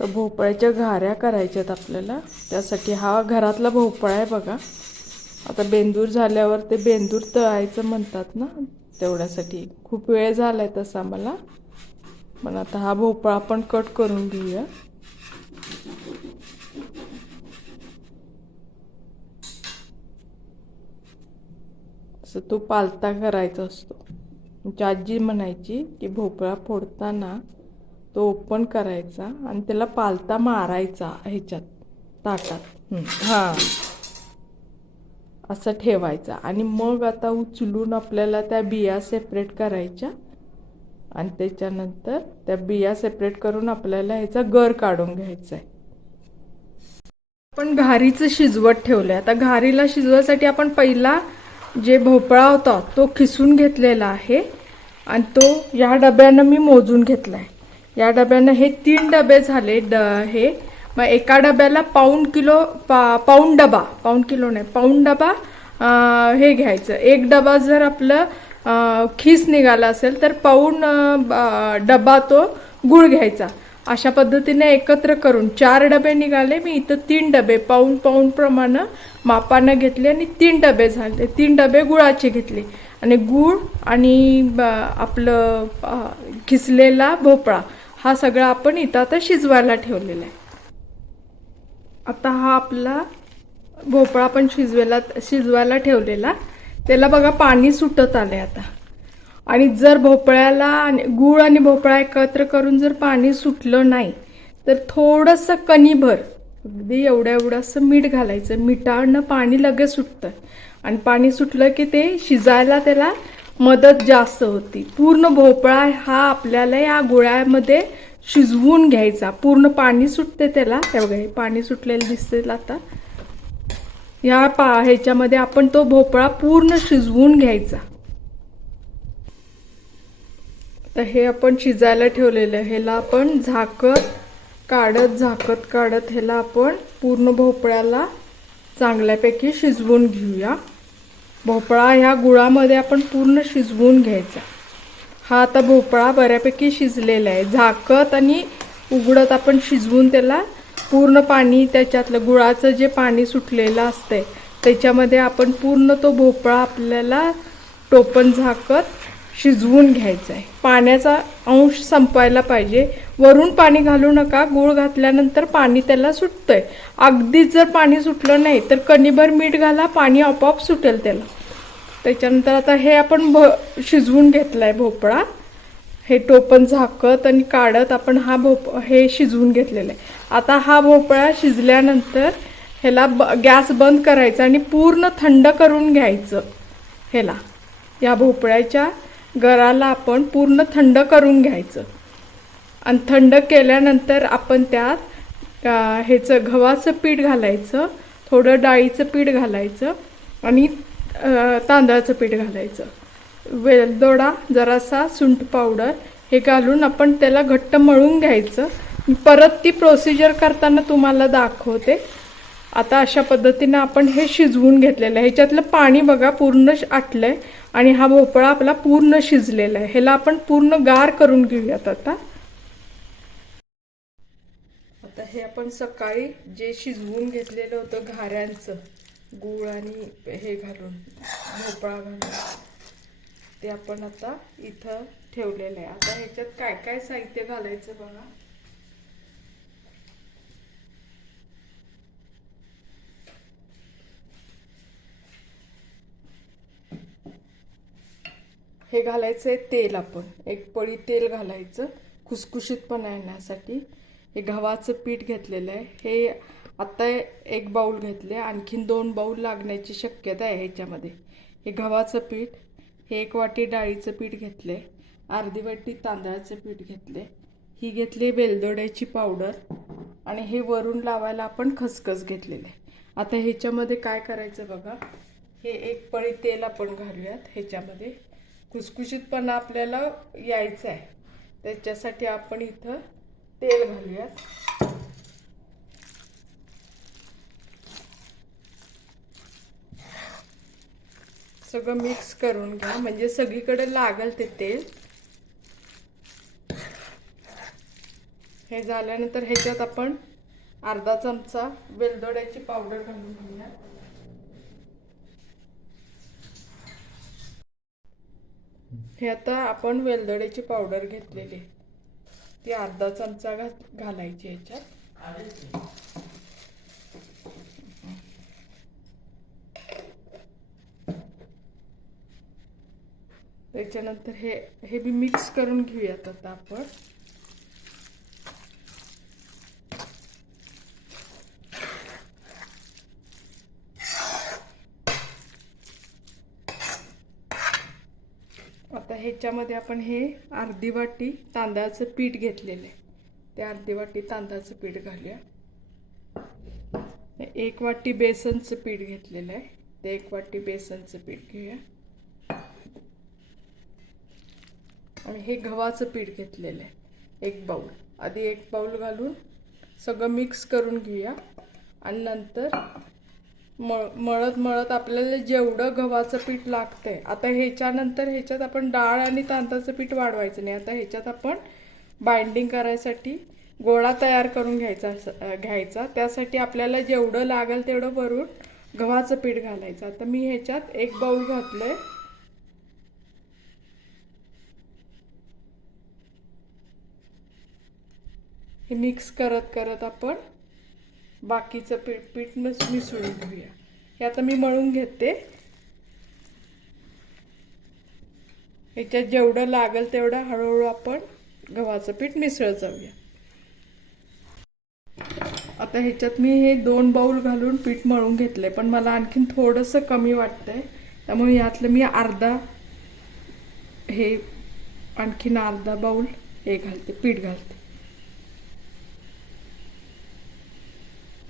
तर भोपळ्याच्या घाऱ्या करायच्या आहेत आपल्याला. त्यासाठी हा घरातला भोपळा आहे बघा. आता बेंदूर झाल्यावर ते बेंदूर तळायचं म्हणतात ना तेवढ्यासाठी. खूप वेळ झाला आहे तसा मला. पण आता हा भोपळा आपण कट करून घेऊया. असं तो पालता करायचा असतो. आजी म्हणायची की भोपळा फोडताना तो ओपन करायचा आणि त्याला पालता मारायचा ह्याच्यात ताटात. हां. असं ठेवायचा. आणि मग आता उचलून आपल्याला त्या बिया सेपरेट करायच्या. आणि त्याच्यानंतर त्या बिया सेपरेट करून आपल्याला ह्याचा गर काढून घ्यायचा आहे आपण घारीचं शिजवत ठेवलं आहे आता घारीला शिजवायसाठी आपण पहिला जे भोपळा होता तो खिसून घेतलेला आहे. आणि तो या डब्यानं मी मोजून घेतला आहे या डब्यानं हे तीन डबे झाले ड हे. मग एका डब्याला पाऊण किलो पा पाऊण डबा पाऊण किलो नाही पाऊण डबा हे घ्यायचं. एक डबा जर आपलं खीस निघाला असेल तर पाऊंड ब- डबा तो गुळ घ्यायचा. अशा पद्धतीने एकत्र करून चार डबे निघाले. मी इथं तीन डबे पाऊंड पाऊण प्रमाणे मापानं घेतले आणि तीन डबे झाले. तीन डबे गुळाचे घेतले. आणि गूळ आणि ब- आपलं खिसलेला भोपळा. हा सगळा आपण इथं आता शिजवायला ठेवलेला आहे. आता हा आपला भोपळा आपण शिजवायला शिजवायला ठेवलेला. त्याला बघा पाणी सुटत आले आता. आणि जर भोपळ्याला आणि गूळ आणि भोपळा एकत्र करून जर पाणी सुटलं नाही तर थोडंसं कणीभर अगदी एवढ्या एवढंसं मीठ घालायचं. मिठानं पाणी लगेच सुटतं. आणि पाणी सुटलं की ते शिजायला त्याला मदत जास्त होती. पूर्ण भोपळा हा आपल्याला या गोळ्यामध्ये शिजवून घ्यायचा. पूर्ण पाणी सुटते त्याला. त्या बघा पाणी सुटलेलं दिसते आता. या पा ह्याच्यामध्ये आपण तो भोपळा पूर्ण शिजवून घ्यायचा. तर हे आपण शिजायला ठेवलेलं ह्याला आपण झाकत काढत झाकत काढत ह्याला आपण पूर्ण भोपळ्याला चांगल्यापैकी शिजवून घेऊया. भोपळा ह्या गुळामध्ये आपण पूर्ण शिजवून घ्यायचा. हा आता भोपळा बऱ्यापैकी शिजलेला आहे. झाकत आणि उघडत आपण शिजवून त्याला पूर्ण पाणी त्याच्यातलं गुळाचं जे पाणी सुटलेलं असतंय त्याच्यामध्ये आपण पूर्ण तो भोपळा आपल्याला टोपण झाकत शिजवून घ्यायचा आहे. पाण्याचा अंश संपायला पाहिजे. वरून पाणी घालू नका. गूळ घातल्यानंतर पाणी त्याला सुटतंय. अगदीच जर पाणी सुटलं नाही तर कणीभर मीठ घाला. पाणी आपोआप सुटेल त्याला. त्याच्यानंतर आता हे आपण भ शिजवून घेतलं आहे भोपळा. हे टोपण झाकत आणि काढत आपण हा भोप हे शिजवून घेतलेलं आहे. आता हा भोपळा शिजल्यानंतर ह्याला ब गॅस बंद करायचा आणि पूर्ण थंड करून घ्यायचं ह्याला. या भोपळ्याच्या गराला आपण पूर्ण थंड करून घ्यायचं. आणि थंड केल्यानंतर आपण त्यात ह्याचं गव्हाचं पीठ घालायचं थोडं डाळीचं पीठ घालायचं आणि तांदळाचं पीठ घालायचं. वेलदोडा जरासा सुंठ पावडर हे घालून आपण त्याला घट्ट मळून घ्यायचं. परत ती प्रोसिजर करताना तुम्हाला दाखवते. आता अशा पद्धतीनं आपण हे शिजवून घेतलेलं आहे. ह्याच्यातलं पाणी बघा पूर्ण आटलं आहे आणि हा भोपळा आपला पूर्ण शिजलेला आहे. ह्याला आपण पूर्ण गार करून घेऊयात आता. आता हे आपण सकाळी जे शिजवून घेतलेलं होतं घाऱ्यांचं गूळ आणि हे घालून भोपळा घालून. ते आपण आता इथं ठेवलेलं आहे. आता ह्याच्यात काय काय साहित्य घालायचं बघा. हे घालायचं आहे तेल आपण. एक पळी तेल घालायचं खुसखुशीतपणा येण्यासाठी. हे गव्हाचं पीठ घेतलेलं आहे. हे आत्ता एक बाऊल घेतले आणखीन दोन बाऊल लागण्याची शक्यता आहे ह्याच्यामध्ये. हे गव्हाचं पीठ हे एक वाटी डाळीचं पीठ घेतले अर्धी वाटी तांदळाचं पीठ घेतले. ही घेतली बेलदोड्याची पावडर आणि हे वरून लावायला आपण खसखस घेतलेलं. आहे आता ह्याच्यामध्ये काय करायचं बघा. हे एक पळी तेल आपण घालूयात ह्याच्यामध्ये. खुसखुशीतपणा आपल्याला यायचं आहे. त्याच्यासाठी आपण इथं तेल घालूयात. सगळं मिक्स करून घ्या. म्हणजे सगळीकडे लागल ते तेल. हे झाल्यानंतर ह्याच्यात आपण अर्धा चमचा वेलदोड्याची पावडर घालून घेऊया. हे आता आपण वेलदोड्याची पावडर घेतलेली आहे. ती अर्धा चमचा घालायची ह्याच्यात त्याच्यानंतर हे हे बी मिक्स करून घेऊयात आता आपण. आता ह्याच्यामध्ये आपण हे अर्धी वाटी तांदळाचं पीठ घेतलेलं आहे. ते अर्धी वाटी तांदळाचं पीठ घालूया. एक वाटी बेसनचं पीठ घेतलेलं आहे. ते एक वाटी बेसनचं पीठ घेऊया. आणि हे गव्हाचं पीठ घेतलेलं आहे. एक बाऊल आधी एक बाऊल घालून सगळं मिक्स करून घेऊया. आणि नंतर मळ मळत मळत आपल्याला जेवढं गव्हाचं पीठ लागतंय आता ह्याच्यानंतर ह्याच्यात आपण डाळ आणि तांदळाचं पीठ वाढवायचं नाही. आता ह्याच्यात आपण बाइंडिंग करायसाठी गोळा तयार करून घ्यायचा घ्यायचा. त्यासाठी आपल्याला जेवढं लागेल तेवढं वरून गव्हाचं पीठ घालायचं. आता मी ह्याच्यात एक बाऊल आहे हे मिक्स करत करत आपण बाकीचं पीठ पीठ मिसळून घेऊया. हे आता मी मळून घेते. ह्याच्यात जेवढं लागेल तेवढं हळूहळू आपण गव्हाचं पीठ मिसळत जाऊया. आता ह्याच्यात मी हे दोन बाऊल घालून पीठ मळून घेतलंय पण मला आणखीन थोडंसं कमी वाटतंय. त्यामुळे यातलं मी अर्धा हे आणखीन अर्धा बाऊल हे घालते पीठ घालते.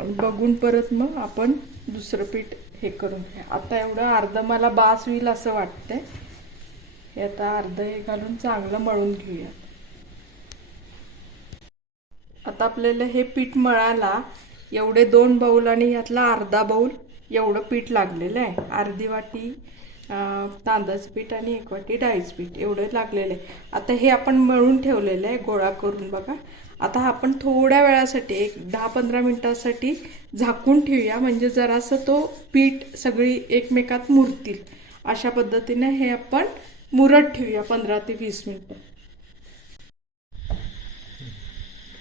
बघून परत मग आपण दुसरं पीठ हे करून घ्या. आता एवढं अर्ध मला बास होईल असं वाटतंय. हे आता अर्ध हे घालून चांगलं मळून घेऊया. आता आपल्याला हे पीठ मळायला एवढे दोन बाऊल आणि यातला अर्धा बाऊल एवढं पीठ लागलेलं आहे. अर्धी वाटी तांदळाचं पीठ आणि एक वाटी डाळीचं पीठ एवढं लागलेलं आहे. आता हे आपण मळून ठेवलेलं आहे गोळा करून बघा. आता हा आपण थोड्या वेळासाठी एक दहा पंधरा मिनटासाठी झाकून ठेवूया. म्हणजे जरासं तो पीठ सगळी एकमेकात मुरतील. अशा पद्धतीने हे आपण मुरत ठेवूया पंधरा ते वीस मिनिटं.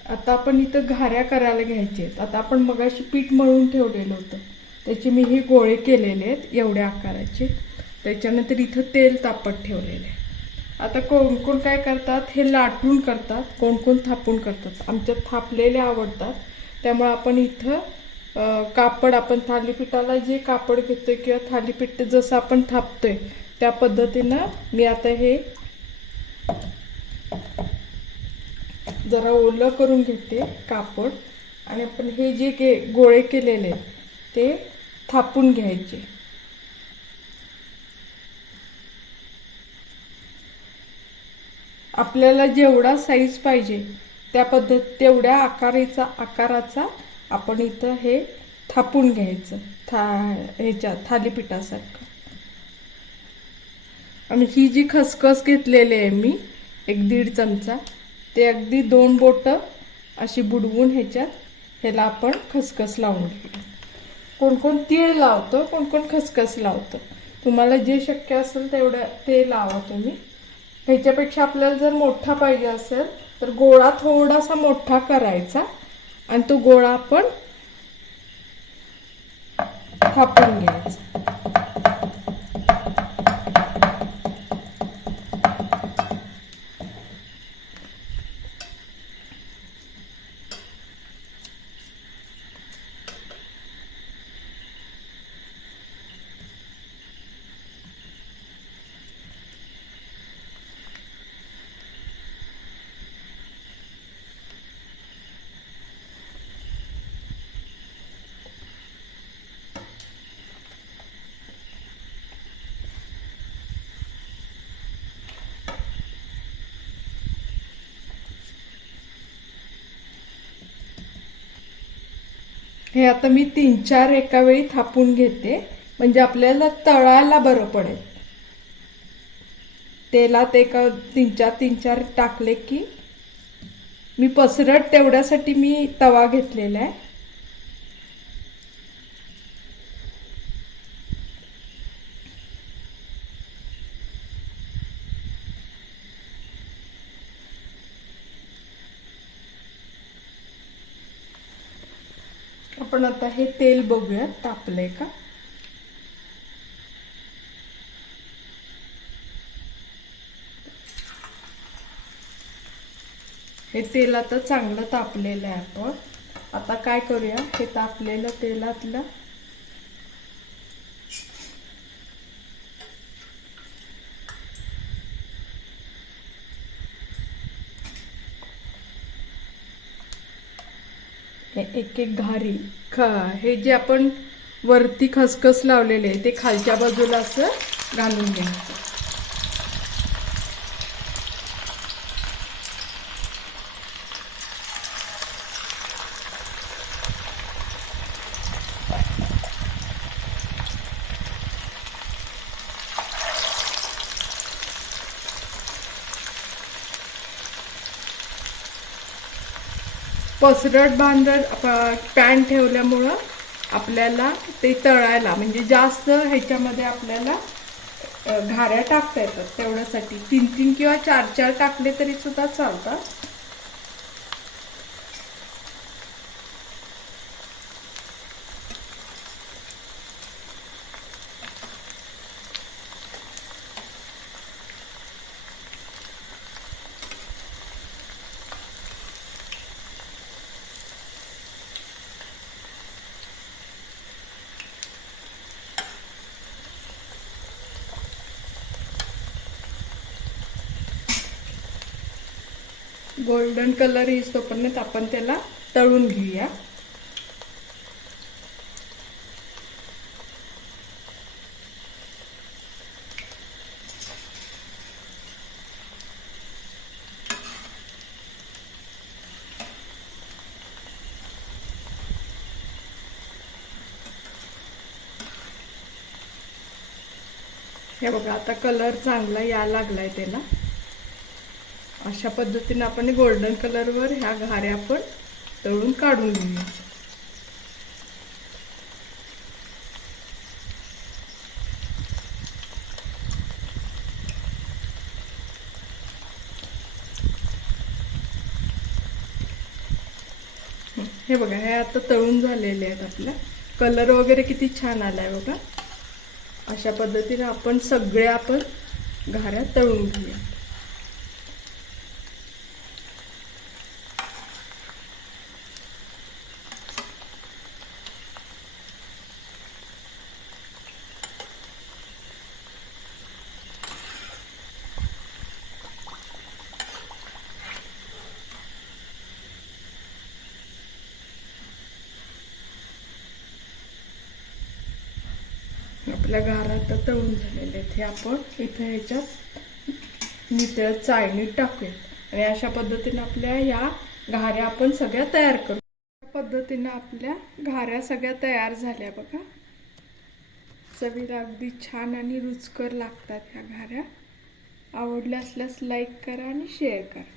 आता आपण इथं घाऱ्या करायला घ्यायचे आहेत. आता आपण मगाशी पीठ मळून ठेवलेलं होतं. त्याचे मी हे गोळे केलेले आहेत एवढ्या आकाराचे. त्याच्यानंतर इथं तेल तापत ठेवलेले आहे. आता कोण कोण काय करतात हे लाटून करतात कोण कोण थापून करतात. आमच्यात थापलेले आवडतात. त्यामुळे आपण इथं कापड आपण थालीपीठाला जे कापड घेतोय किंवा थालीपीठ जसं आपण थापतोय त्या पद्धतीनं मी आता हे जरा ओलं करून घेते कापड. आणि आपण हे जे के गोळे केलेले आहेत, ते थापून घ्यायचे. आपल्याला जेवढा साईज पाहिजे त्या पद्धत तेवढ्या आकारीचा आकाराचा आपण इथं हे थापून घ्यायचं था ह्याच्या थालीपीठासारखं. आणि ही जी खसखस घेतलेली आहे मी एक दीड चमचा ते अगदी दोन बोटं अशी बुडवून ह्याच्यात ह्याला आपण खसखस लावून घेऊ. कोण कोण तीळ लावतो कोण कोण खसखस लावतं. तुम्हाला जे शक्य असेल तेवढं ते लावा तुम्ही. ह्याच्यापेक्षा आपल्याला जर मोठा पाहिजे असेल तर गोळा थोडासा मोठा करायचा आणि तो गोळा आपण थापून घ्यायचा. हे आता मी तीन चार एका वेळी थापून घेते. म्हणजे आपल्याला तळायला बरं पडेल. तेलात एका तीन चार तीन चार टाकले की मी पसरट तेवढ्यासाठी मी तवा घेतलेला आहे. आपण आता हे तेल बघूया तापलंय का? हे तेल आता चांगलं तापलेलं आहे आपण. आता काय करूया? हे तापलेलं तेलातलं एक एक घारी. ख. हे जे आपण वरती खसखस लावलेले आहे ते खालच्या बाजूला असं घालून घ्यायचं पसरट बांधत पॅन ठेवल्यामुळं आपल्याला ते तळायला म्हणजे जास्त ह्याच्यामध्ये आपल्याला घाऱ्या टाकता येतात. तेवढ्यासाठी तीन तीन किंवा चार चार टाकले तरी सुद्धा चालतात. गोल्डन कलर येईल तोपर्यंत आपण त्याला तळून घेऊया. हे बघा आता कलर चांगला या लागलाय त्याला. अशा पद्धतीने आपण गोल्डन कलरवर ह्या घाऱ्या आपण तळून काढून घेऊया. हे बघा हे आता तळून झालेले आहेत आपल्या. कलर वगैरे किती छान आलाय बघा. अशा पद्धतीने आपण सगळ्या आपण घाऱ्या तळून घेऊया. आपल्या घरात तळून झालेले आहेत. हे आपण इथं ह्याच्यात नितळ चाळणीत टाकूया. आणि अशा पद्धतीने आपल्या या घाऱ्या आपण सगळ्या तयार करू. पद्धतीनं आपल्या घाऱ्या सगळ्या तयार झाल्या बघा. चवीला अगदी छान आणि रुचकर लागतात ह्या घाऱ्या. आवडल्या असल्यास लाईक करा आणि शेअर करा.